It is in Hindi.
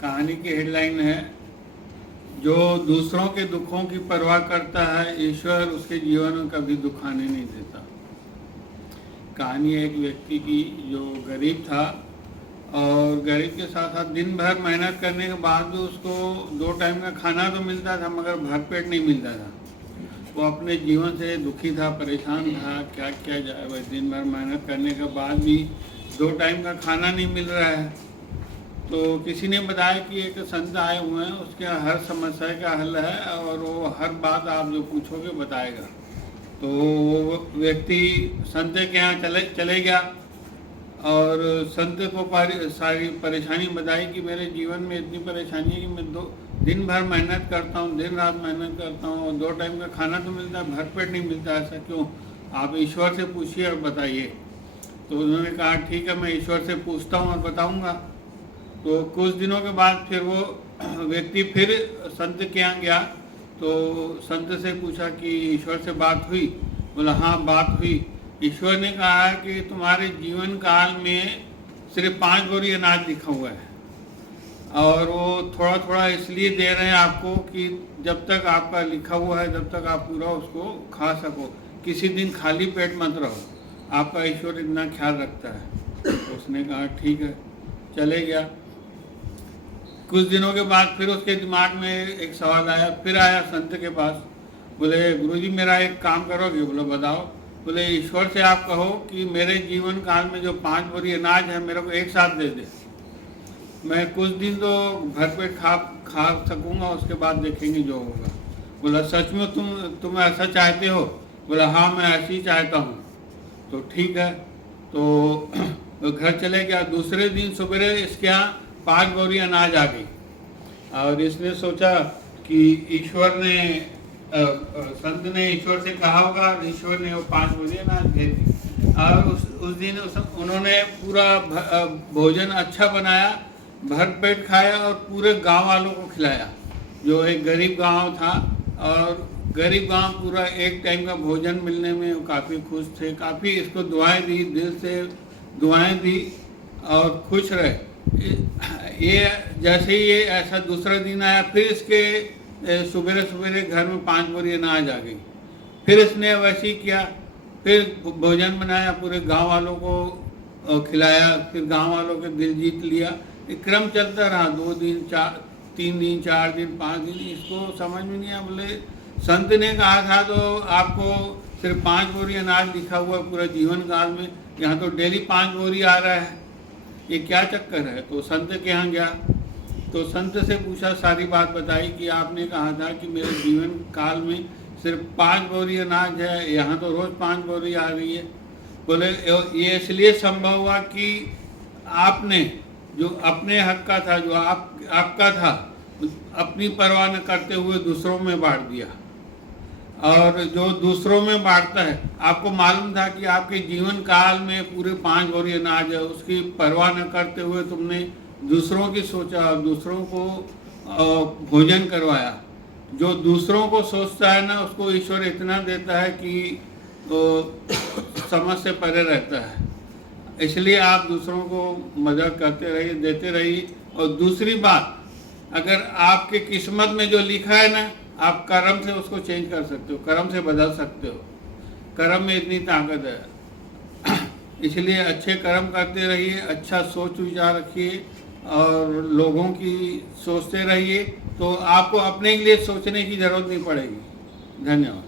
कहानी की हेडलाइन है, जो दूसरों के दुखों की परवाह करता है ईश्वर उसके जीवन में कभी दुख आने नहीं देता। कहानी एक व्यक्ति की जो गरीब था और गरीब के साथ साथ दिन भर मेहनत करने के बाद भी उसको 2 टाइम का खाना तो मिलता था मगर भरपेट नहीं मिलता था। वो अपने जीवन से दुखी था, परेशान था, क्या किया जाए भाई, दिन भर मेहनत करने के बाद भी 2 टाइम का खाना नहीं मिल रहा है। तो किसी ने बताया कि एक संत आए हुए हैं, उसके हर समस्या का हल है और वो हर बात आप जो पूछोगे बताएगा। तो वो व्यक्ति संत के यहाँ चले गया और संत को सारी परेशानी बताई कि मेरे जीवन में इतनी परेशानी है कि मैं दिन भर मेहनत करता हूँ, दिन रात मेहनत करता हूँ और 2 टाइम का खाना तो मिलता है, भरपेट नहीं मिलता। ऐसा क्यों? आप ईश्वर से पूछिए और बताइए। तो उन्होंने कहा ठीक है, मैं ईश्वर से पूछता हूँ और बताऊँगा। तो कुछ दिनों के बाद फिर वो व्यक्ति फिर संत के यहाँ गया तो संत से पूछा कि ईश्वर से बात हुई? बोला हाँ बात हुई। ईश्वर ने कहा है कि तुम्हारे जीवन काल में सिर्फ 5 बोरी अनाज लिखा हुआ है और वो थोड़ा थोड़ा इसलिए दे रहे हैं आपको कि जब तक आपका लिखा हुआ है तब तक आप पूरा उसको खा सको, किसी दिन खाली पेट मत रहो, आपका ईश्वर इतना ख्याल रखता है। तो उसने कहा ठीक है, चले गया। कुछ दिनों के बाद फिर उसके दिमाग में एक सवाल आया, फिर आया संत के पास। बोले गुरुजी मेरा एक काम करोगे? बोले बताओ। बोले ईश्वर से आप कहो कि मेरे जीवन काल में जो 5 बोरी अनाज है मेरे को एक साथ दे दे, मैं कुछ दिन तो भरपेट खा सकूंगा, उसके बाद देखेंगे जो होगा। बोला सच में तुम ऐसा चाहते हो? बोला हाँ मैं ऐसे ही चाहता हूँ। तो ठीक है। तो घर चले गया। दूसरे दिन सवेरे इसके यहाँ 5 बोरी अनाज आ गई और इसने सोचा कि ईश्वर ने संत ने ईश्वर से कहा होगा, ईश्वर ने वो 5 बोरी अनाज भेज दी। और उस दिन उन्होंने पूरा भोजन अच्छा बनाया, भरपेट खाया और पूरे गांव वालों को खिलाया। जो एक गरीब गांव था और गरीब गांव पूरा एक टाइम का भोजन मिलने में काफ़ी खुश थे, काफ़ी इसको दुआएं दी, दिल से दुआएं दी और खुश रहे। ये जैसे ही ये ऐसा दूसरा दिन आया फिर इसके सवेरे सवेरे घर में 5 बोरी अनाज आ गई। फिर इसने वैसे ही किया, फिर भोजन बनाया, पूरे गांव वालों को खिलाया, फिर गांव वालों के दिल जीत लिया। एक क्रम चलता रहा, 2 दिन 3 दिन 4 दिन 5 दिन, इसको समझ में नहीं आया। बोले संत ने कहा था तो आपको सिर्फ 5 बोरी अनाज लिखा हुआ पूरा जीवन काल में, यहाँ तो डेली 5 बोरी आ रहा है, ये क्या चक्कर है? तो संत के यहाँ गया तो संत से पूछा, सारी बात बताई कि आपने कहा था कि मेरे जीवन काल में सिर्फ 5 बोरी अनाज है, यहाँ तो रोज़ 5 बोरी आ रही है। बोले ये इसलिए संभव हुआ कि आपने जो अपने हक का था, जो आपका था, अपनी परवाह न करते हुए दूसरों में बांट दिया। और जो दूसरों में बांटता है, आपको मालूम था कि आपके जीवन काल में पूरे 5 बोरी अनाज है, उसकी परवाह न करते हुए तुमने दूसरों की सोचा और दूसरों को भोजन करवाया। जो दूसरों को सोचता है ना, उसको ईश्वर इतना देता है कि तो समझ से परे रहता है। इसलिए आप दूसरों को मदद करते रहिए, देते रहिए। और दूसरी बात, अगर आपके किस्मत में जो लिखा है ना, आप कर्म से उसको चेंज कर सकते हो, कर्म से बदल सकते हो। कर्म में इतनी ताकत है। इसलिए अच्छे कर्म करते रहिए, अच्छा सोच विचार रखिए और लोगों की सोचते रहिए, तो आपको अपने के लिए सोचने की ज़रूरत नहीं पड़ेगी। धन्यवाद।